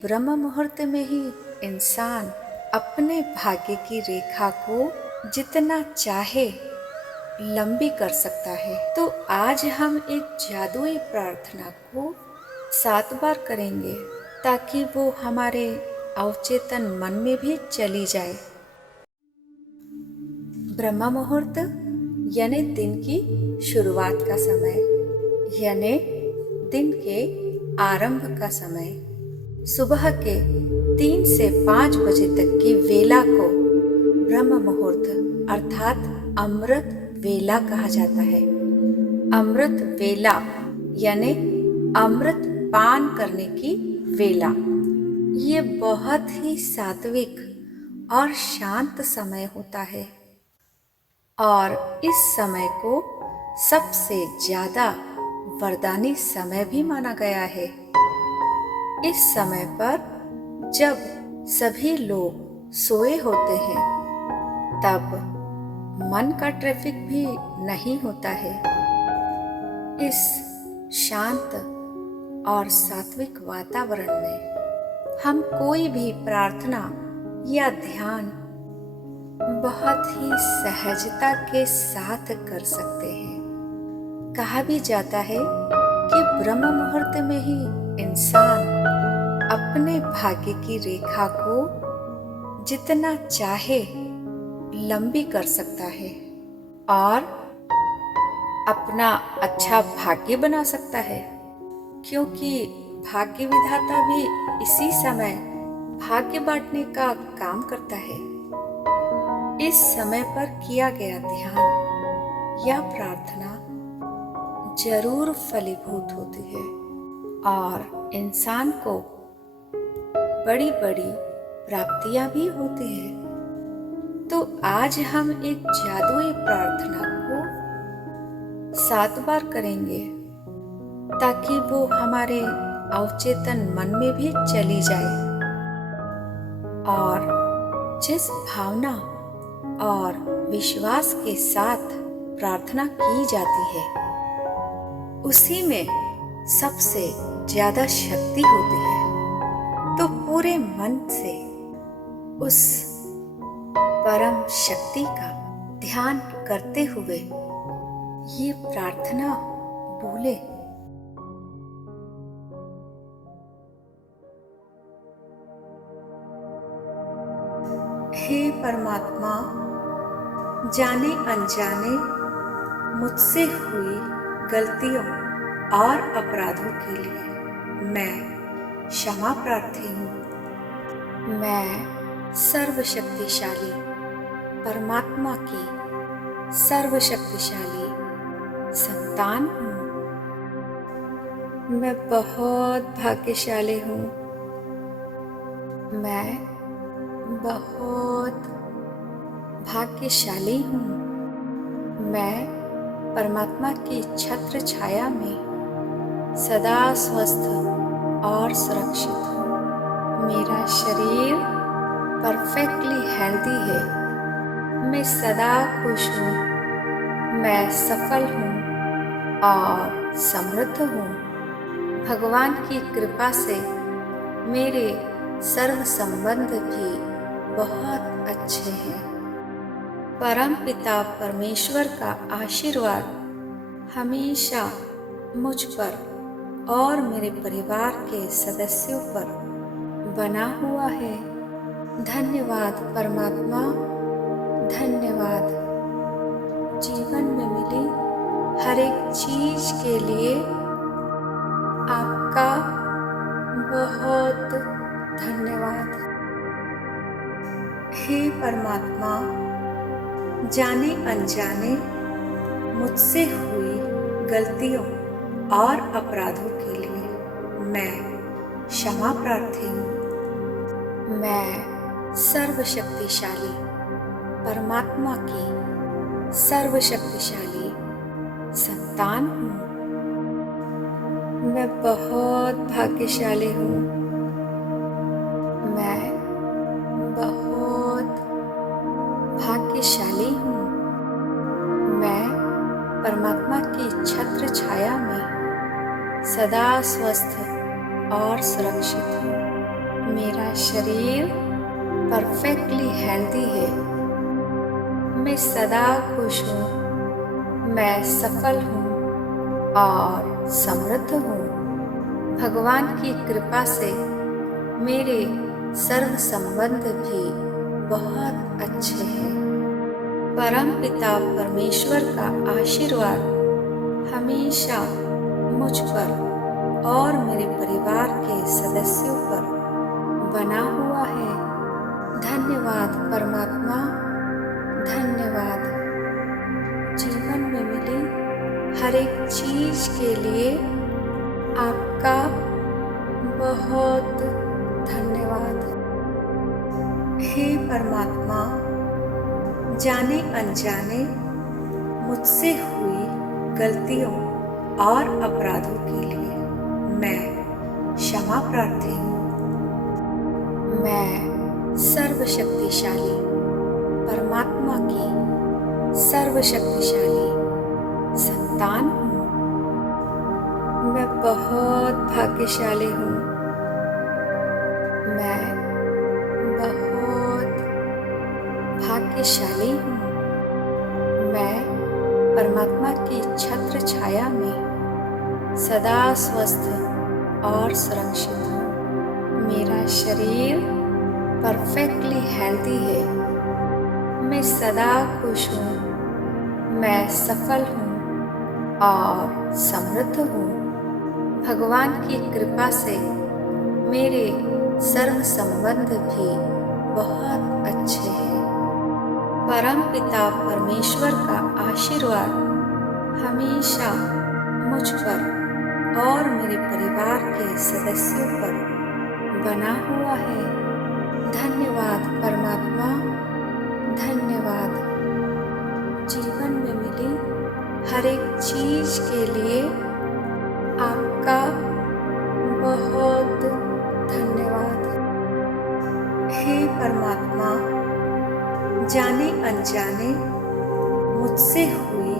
ब्रह्म मुहूर्त में ही इंसान अपने भाग्य की रेखा को जितना चाहे लंबी कर सकता है। तो आज हम एक जादुई प्रार्थना को 7 बार करेंगे ताकि वो हमारे अवचेतन मन में भी चली जाए। ब्रह्म मुहूर्त यानी दिन की शुरुआत का समय, यानी दिन के आरंभ का समय। सुबह के 3 से 5 बजे तक की वेला को ब्रह्म मुहूर्त अर्थात अमृत वेला कहा जाता है। अमृत वेला यानी अमृत पान करने की वेला। ये बहुत ही सात्विक और शांत समय होता है और इस समय को सबसे ज्यादा वरदानी समय भी माना गया है। इस समय पर जब सभी लोग सोए होते हैं तब मन का ट्रैफिक भी नहीं होता है। इस शांत और सात्विक वातावरण में हम कोई भी प्रार्थना या ध्यान बहुत ही सहजता के साथ कर सकते हैं। कहा भी जाता है कि ब्रह्म मुहूर्त में ही इंसान अपने भाग्य की रेखा को जितना चाहे लंबी कर सकता है और अपना अच्छा भाग्य बना सकता है, क्योंकि भाग्य विधाता भी इसी समय भाग्य बांटने का काम करता है। इस समय पर किया गया ध्यान या प्रार्थना जरूर फलीभूत होती है और इंसान को बड़ी बड़ी प्राप्तियां भी होती है। तो आज हम एक जादुई प्रार्थना को 7 बार करेंगे ताकि वो हमारे अवचेतन मन में भी चली जाए और जिस भावना और विश्वास के साथ प्रार्थना की जाती है उसी में सबसे ज्यादा शक्ति होती है। तो पूरे मन से उस परम शक्ति का ध्यान करते हुए ये प्रार्थना बोले। हे परमात्मा, जाने अनजाने मुझसे हुई गलतियों और अपराधों के लिए मैं क्षमा प्रार्थी हूँ। मैं सर्वशक्तिशाली परमात्मा की सर्वशक्तिशाली संतान हूँ। मैं बहुत भाग्यशाली हूँ। मैं बहुत भाग्यशाली हूँ। मैं परमात्मा की छत्र छाया में सदा स्वस्थ और सुरक्षित हूँ। मेरा शरीर परफेक्टली हेल्दी है। मैं सदा खुश हूँ। मैं सफल हूँ और समृद्ध हूँ। भगवान की कृपा से मेरे सर्व संबंध भी बहुत अच्छे हैं। परम पिता परमेश्वर का आशीर्वाद हमेशा मुझ पर और मेरे परिवार के सदस्यों पर बना हुआ है। धन्यवाद परमात्मा, धन्यवाद। जीवन में मिली हर एक चीज के लिए आपका बहुत धन्यवाद। हे परमात्मा, जाने अनजाने मुझसे हुई गलतियों और अपराधों के लिए मैं क्षमा प्रार्थी हूँ। मैं सर्वशक्तिशाली परमात्मा की सर्वशक्तिशाली संतान हूँ। मैं बहुत भाग्यशाली हूँ। मैं बहुत भाग्यशाली हूँ। मैं परमात्मा की छत्र छाया में सदा स्वस्थ और सुरक्षित हूँ। मेरा शरीर परफेक्टली हेल्दी है। मैं सदा खुश हूँ। मैं सफल हूँ और समृद्ध हूँ। भगवान की कृपा से मेरे सर्व संबंध भी बहुत अच्छे हैं। परम पिता परमेश्वर का आशीर्वाद हमेशा मुझ पर और मेरे परिवार के सदस्यों पर बना हुआ है। धन्यवाद परमात्मा, धन्यवाद। जीवन में मिली हर एक चीज के लिए आपका बहुत धन्यवाद। हे परमात्मा, जाने अनजाने मुझसे हुई गलतियों और अपराधों के लिए मैं क्षमा प्रार्थी हूँ। मैं सर्वशक्तिशाली परमात्मा की सर्वशक्तिशाली संतान हूँ। मैं बहुत भाग्यशाली हूँ। मैं बहुत भाग्यशाली हूँ। मैं परमात्मा की छत्र छाया में सदा स्वस्थ और सुरक्षित हूँ। मेरा शरीर परफेक्टली हेल्दी है। मैं सदा खुश हूँ। मैं सफल हूँ और समृद्ध हूँ। भगवान की कृपा से मेरे सर्व संबंध भी बहुत अच्छे हैं। परम पिता परमेश्वर का आशीर्वाद हमेशा मुझ पर और मेरे परिवार के सदस्यों पर बना हुआ है। धन्यवाद परमात्मा, धन्यवाद। जीवन में मिली हर एक चीज के लिए आपका बहुत धन्यवाद। हे परमात्मा, जाने अनजाने मुझसे हुई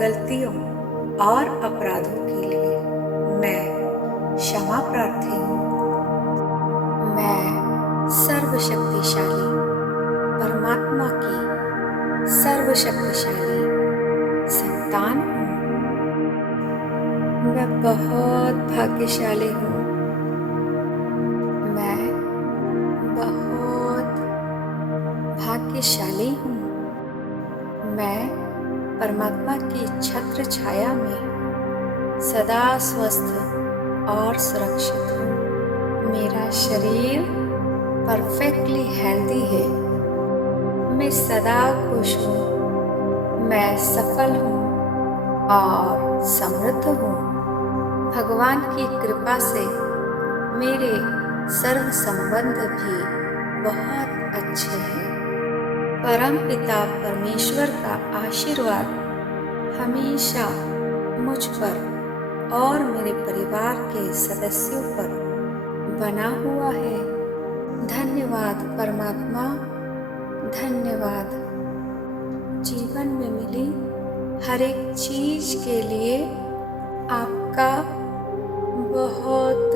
गलतियों और अपराधों के लिए मैं क्षमा प्रार्थी हूँ। मैं सर्वशक्तिशाली परमात्मा की सर्वशक्तिशाली संतान हूँ। मैं बहुत भाग्यशाली हूँ। मैं बहुत भाग्यशाली हूँ। मैं परमात्मा की छत्र छाया में सदा स्वस्थ और सुरक्षित हूँ। मेरा शरीर परफेक्टली हेल्दी है। मैं सदा खुश हूँ। मैं सफल हूँ और समृद्ध हूँ। भगवान की कृपा से मेरे सर्व संबंध भी बहुत अच्छे हैं। परम पिता परमेश्वर का आशीर्वाद हमेशा मुझ पर और मेरे परिवार के सदस्यों पर बना हुआ है। धन्यवाद परमात्मा, धन्यवाद। जीवन में मिली हर एक चीज के लिए आपका बहुत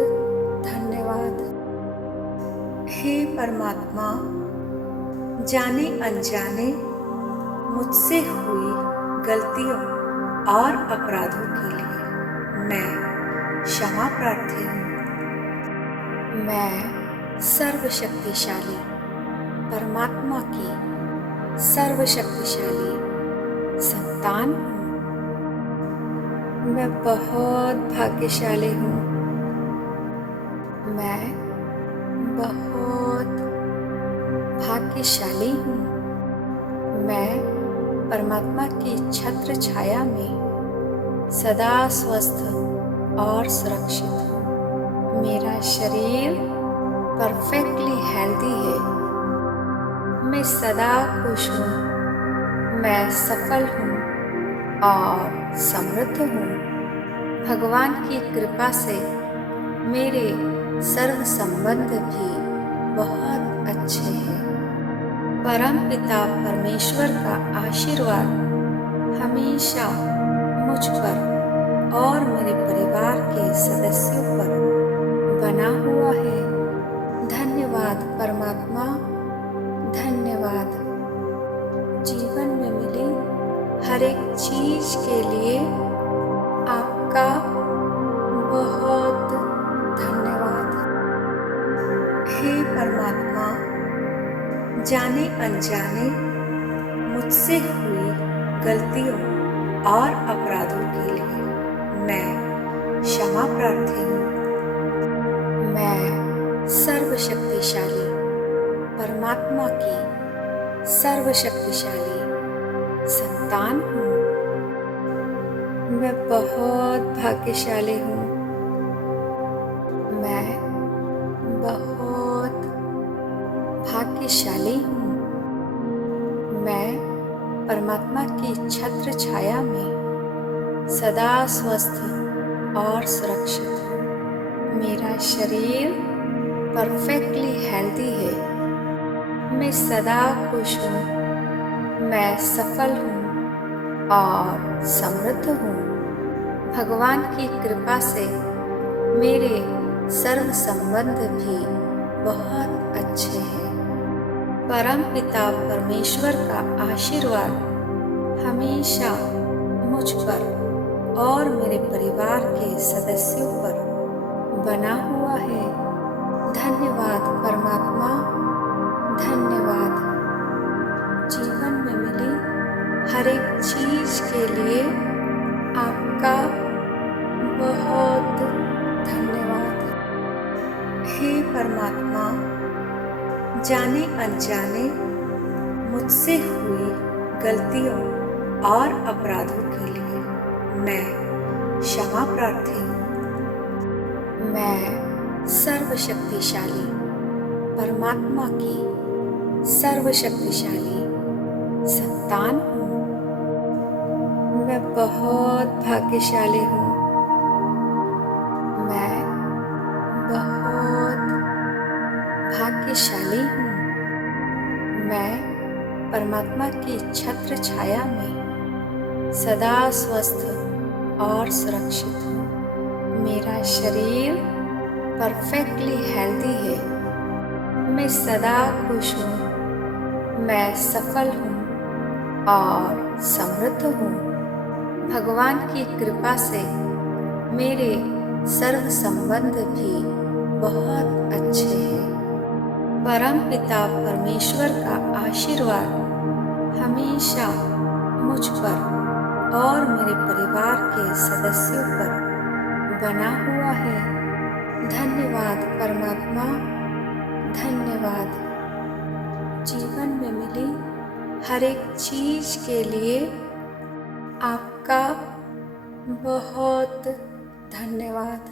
धन्यवाद। हे परमात्मा, जाने अनजाने मुझसे हुई गलतियों और अपराधों के लिए मैं क्षमा प्रार्थी हूँ। मैं सर्वशक्तिशाली परमात्मा की सर्वशक्तिशाली संतान हूँ। मैं बहुत भाग्यशाली हूँ। मैं बहुत भाग्यशाली हूँ। मैं परमात्मा की छत्र छाया में सदा स्वस्थ और सुरक्षित हूँ। मेरा शरीर परफेक्टली हेल्दी है। मैं सदा खुश हूँ। मैं सफल हूँ और समृद्ध हूँ। भगवान की कृपा से मेरे सर्व संबंध भी बहुत अच्छे हैं। परम पिता परमेश्वर का आशीर्वाद हमेशा मुझ पर और मेरे परिवार के सदस्यों पर बना हुआ है। धन्यवाद। परमात्मा, धन्यवाद। जीवन में मिली हर एक चीज के लिए आपका बहुत धन्यवाद। हे परमात्मा, जाने अनजाने मुझसे हुई गलतियों और अपराधों के लिए मैं क्षमा प्रार्थी हूँ। मैं सर्वशक्तिशाली परमात्मा की सर्वशक्तिशाली संतान हूँ। मैं बहुत भाग्यशाली हूँ। मैं बहुत भाग्यशाली हूँ। मैं परमात्मा की छत्र छाया में सदा स्वस्थ और सुरक्षित हूँ। मेरा शरीर परफेक्टली हेल्दी है। मैं सदा खुश हूँ। मैं सफल हूँ और समृद्ध हूँ। भगवान की कृपा से मेरे सर्व संबंध भी बहुत अच्छे हैं। परम पिता परमेश्वर का आशीर्वाद हमेशा मुझ पर और मेरे परिवार के सदस्यों पर बना हुआ है। धन्यवाद परमात्मा, धन्यवाद। जीवन में मिली हर एक चीज के लिए आपका बहुत धन्यवाद। हे परमात्मा, जाने अनजाने मुझसे हुई गलतियों और अपराधों के लिए मैं क्षमा प्रार्थी हूँ। मैं सर्वशक्तिशाली परमात्मा की सर्वशक्तिशाली संतान हूँ। मैं बहुत भाग्यशाली हूँ। मैं बहुत भाग्यशाली हूँ। मैं परमात्मा की छत्र छाया में सदा स्वस्थ और सुरक्षित हूँ। मेरा शरीर परफेक्टली हेल्दी है। मैं सदा खुश हूँ। मैं सफल हूँ और समृद्ध हूँ। भगवान की कृपा से मेरे सर्व संबंध भी बहुत अच्छे हैं। परम पिता परमेश्वर का आशीर्वाद हमेशा मुझ पर और मेरे परिवार के सदस्यों पर बना हुआ है। धन्यवाद परमात्मा, धन्यवाद। जीवन में मिली हर एक चीज के लिए आपका बहुत धन्यवाद।